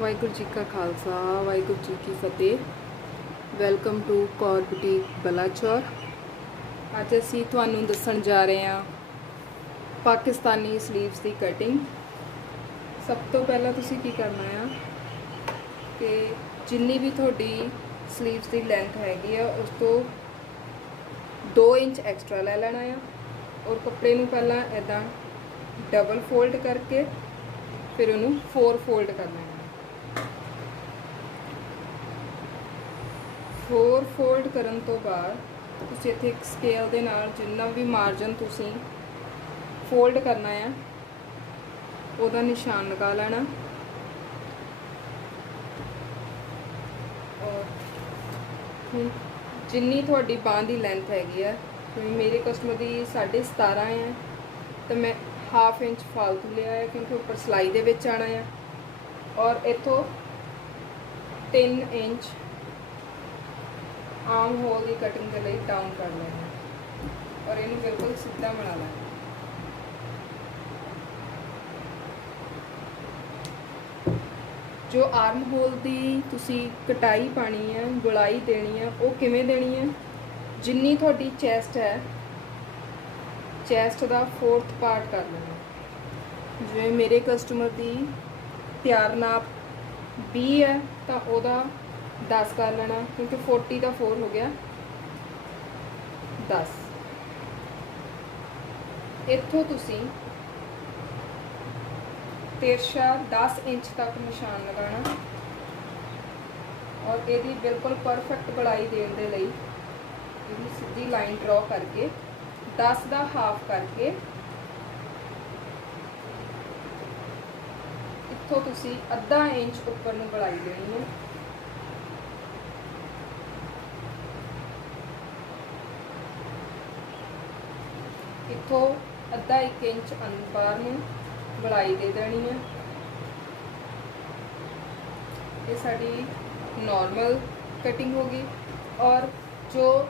ਵਾਹਿਗੁਰੂ ਜੀ ਕਾ ਖਾਲਸਾ, ਵਾਹਿਗੁਰੂ ਜੀ ਕੀ ਫਤਿਹ। Welcome to Kaur boutique Balachaur. ਅੱਜ ਅਸੀਂ ਤੁਹਾਨੂੰ ਦੱਸਣ ਜਾ ਰਹੇ ਹਾਂ ਪਾਕਿਸਤਾਨੀ ਸਲੀਵਸ ਦੀ ਕਟਿੰਗ ਸਭ ਤੋਂ ਪਹਿਲਾਂ ਤੁਸੀਂ ਕੀ ਕਰਨਾ ਆ ਕਿ ਜਿੰਨੀ ਵੀ ਤੁਹਾਡੀ ਸਲੀਵਸ ਦੀ ਲੈਂਥ ਹੈਗੀ ਆ, ਉਸ ਤੋਂ 2 ਇੰਚ ਐਕਸਟਰਾ ਲੈ ਲੈਣਾ ਆ। ਔਰ ਕੱਪੜੇ ਨੂੰ ਪਹਿਲਾਂ ਇਦਾਂ ਡਬਲ ਫੋਲਡ ਕਰਕੇ ਫਿਰ ਉਹਨੂੰ 4 ਫੋਲਡ ਕਰਨਾ ਹੈ ਹੋਰ ਫੋਲਡ ਕਰਨ ਤੋਂ ਬਾਅਦ ਤੁਸੀਂ ਇੱਥੇ ਇੱਕ ਸਕੇਲ ਦੇ ਨਾਲ ਜਿੰਨਾ ਵੀ ਮਾਰਜਨ ਤੁਸੀਂ ਫੋਲਡ ਕਰਨਾ ਆ, ਉਹਦਾ ਨਿਸ਼ਾਨ ਲਗਾ ਲੈਣਾ। ਔਰ ਜਿੰਨੀ ਤੁਹਾਡੀ ਬਾਂਹ ਦੀ ਲੈਂਥ ਹੈਗੀ ਆ ਜਿਵੇਂ ਮੇਰੇ ਕਸਟਮਰ ਦੀ 17.5 ਹੈ ਤਾਂ ਮੈਂ ਹਾਫ ਇੰਚ ਫਾਲਤੂ ਲਿਆ ਹੈ ਕਿਉਂਕਿ ਉੱਪਰ ਸਲਾਈ ਦੇ ਵਿੱਚ ਆਣਾ ਹੈ ਔਰ ਇੱਥੋਂ 3 ਇੰਚ ਆਮ ਹੋਲ ਦੀ ਕਟਿੰਗ ਦੇ ਲਈ ਡਾਊਨ ਕਰ ਲੈਣਾ। ਔਰ ਇਹਨੂੰ ਬਿਲਕੁਲ ਸਿੱਧਾ ਬਣਾ ਲੈਣਾ। ਜੋ ਆਰਮ ਹੋਲ ਦੀ ਤੁਸੀਂ ਕਟਾਈ ਪਾਣੀ ਹੈ ਗੁਲਾਈ ਦੇਣੀ ਹੈ ਉਹ ਕਿਵੇਂ ਦੇਣੀ ਹੈ ਜਿੰਨੀ ਤੁਹਾਡੀ ਚੈਸਟ ਹੈ ਚੈਸਟ ਦਾ ਫੋਰਥ ਪਾਰਟ ਕਰ ਲੈਣਾ। ਜਿਵੇਂ ਮੇਰੇ ਕਸਟਮਰ ਦੀ ਤਿਆਰ ਨਾਪ 20 ਹੈ, ਤਾਂ ਉਹਦਾ 10 ਕਰ ਲੈਣਾ, ਕਿਉਂਕਿ 40 ਦਾ 4 ਹੋ ਗਿਆ। 10 ਇੱਥੋਂ ਤੁਸੀਂ ਤਿਰਛਾ 10 ਇੰਚ ਤੱਕ ਨਿਸ਼ਾਨ ਲਗਾਉਣਾ ਔਰ ਇਹਦੀ ਬਿਲਕੁਲ ਪਰਫੈਕਟ ਗਲਾਈ ਦੇਣ ਦੇ ਲਈ ਇਹਦੀ ਸਿੱਧੀ ਲਾਈਨ ਡਰਾ ਕਰਕੇ 10 ਦਾ ਹਾਫ ਕਰਕੇ ਇੱਥੋਂ ਤੁਸੀਂ ਅੱਧਾ ਇੰਚ ਉੱਪਰ ਨੂੰ ਗਲਾਈ ਦੇਣੀ ਹੈ? ਇੱਥੋਂ ਅੱਧਾ 1 ਇੰਚ ਅੰਦਰ ਨੂੰ ਗਲਾਈ ਦੇ ਦੇਣੀ ਹੈ? ਇਹ ਸਾਡੀ ਨਾਰਮਲ ਕਟਿੰਗ ਹੋ ਗਈ ਔਰ ਜੋ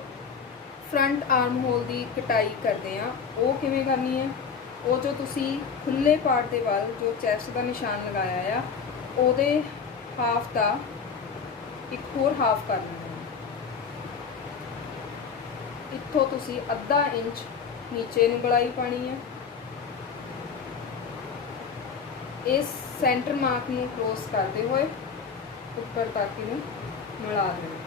ਫਰੰਟ ਆਰਮ ਹੋਲ ਦੀ ਕਟਾਈ ਕਰਦੇ ਆ, ਉਹ ਕਿਵੇਂ ਕਰਨੀ ਹੈ? ਉਹ ਜੋ ਤੁਸੀਂ ਖੁੱਲੇ ਪਾਰਟ ਦੇ ਵੱਲ ਜੋ ਚੈਸਟ ਦਾ ਨਿਸ਼ਾਨ ਲਗਾਇਆ ਆ, ਉਹਦੇ ਹਾਫ ਦਾ ਇੱਕ ਹੋਰ ਹਾਫ ਕਰ ਲੈਣਾ ਇੱਥੋਂ ਤੁਸੀਂ ਅੱਧਾ ਇੰਚ ਨੀਚੇ ਨੂੰ ਗਲਾਈ ਪਾਣੀ ਹੈ ਇਸ ਸੈਂਟਰ ਮਾਰਕ ਨੂੰ ਕ੍ਰੋਸ ਕਰਦੇ ਹੋਏ ਉੱਪਰ ਤੱਕ ਇਹਨੂੰ ਮਿਲਾ ਦੇਣਾ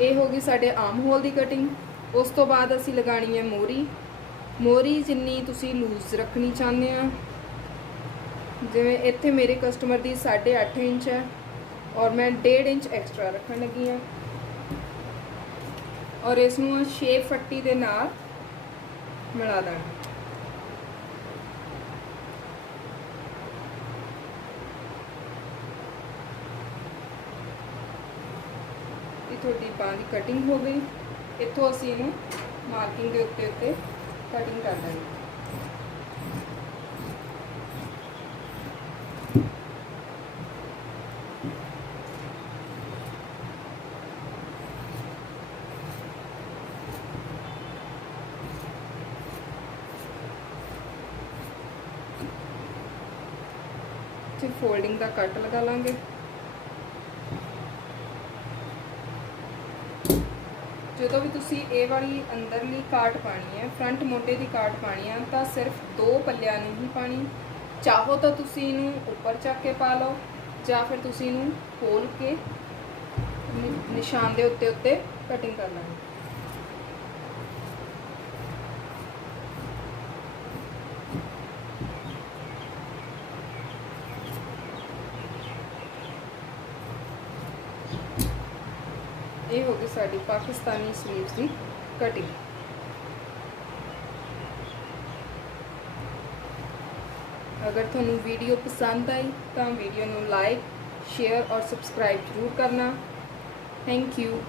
ਇਹ ਹੋ ਗਈ ਸਾਡੇ ਆਮ ਹੋਲ ਦੀ ਕਟਿੰਗ ਉਸ ਤੋਂ ਬਾਅਦ ਅਸੀਂ ਲਗਾਣੀ ਹੈ ਮੋਰੀ। ਮੋਰੀ ਜਿੰਨੀ ਤੁਸੀਂ ਲੂਜ਼ ਰੱਖਣੀ ਚਾਹੁੰਦੇ ਆ, ਜਿਵੇਂ ਇੱਥੇ ਮੇਰੇ ਕਸਟਮਰ ਦੀ 8.5 ਇੰਚ ਹੈ ਔਰ ਮੈਂ 1.5 ਇੰਚ ਐਕਸਟਰਾ ਰੱਖਣ ਲੱਗੀ ਆ ਔਰ ਇਸ ਨੂੰ ਸ਼ੇਪ ਫੱਟੀ ਦੇ ਨਾਲ ਮਿਲਾ ਦੇਣਾ ਇਹ ਤੁਹਾਡੀ ਬਾਂਹ ਦੀ ਕਟਿੰਗ ਹੋ ਗਈ। ਇੱਥੋਂ ਅਸੀਂ ਇਹਨੂੰ ਮਾਰਕਿੰਗ ਦੇ ਉੱਤੇ ਉੱਤੇ ਕਟਿੰਗ ਕਰ ਦਾਂਗੇ ਤੇ ਫੋਲਡਿੰਗ ਦਾ ਕੱਟ ਲਗਾ ਲਾਂਗੇ। ਜਦੋਂ ਵੀ ਤੁਸੀਂ ਇਹ ਵਾਲੀ ਅੰਦਰਲੀ ਕਾਟ ਪਾਣੀ ਹੈ ਫਰੰਟ ਮੋਢੇ ਦੀ ਕਾਟ ਪਾਣੀ ਹੈ, ਤਾਂ ਸਿਰਫ ਦੋ ਪੱਲਿਆਂ ਨੂੰ ਹੀ ਪਾਣੀ। ਚਾਹੋ ਤਾਂ ਤੁਸੀਂ ਇਹਨੂੰ ਉੱਪਰ ਚੱਕ ਕੇ ਪਾ ਲਓ, ਜਾਂ ਫਿਰ ਤੁਸੀਂ ਇਹਨੂੰ ਖੋਲ ਕੇ ਨਿ- ਨਿਸ਼ਾਨ ਦੇ ਉੱਤੇ ਉੱਤੇ ਕਟਿੰਗ ਕਰ ਲੈਣੀ। ਇਹ ਹੋ ਗਈ ਸਾਡੀ ਪਾਕਿਸਤਾਨੀ ਸਲੀਵਸ ਦੀ ਕਟਿੰਗ ਅਗਰ ਤੁਹਾਨੂੰ ਵੀਡੀਓ ਪਸੰਦ ਆਈ ਤਾਂ ਵੀਡੀਓ ਨੂੰ ਲਾਈਕ ਸ਼ੇਅਰ ਔਰ ਸਬਸਕ੍ਰਾਈਬ ਜ਼ਰੂਰ ਕਰਨਾ। Thank you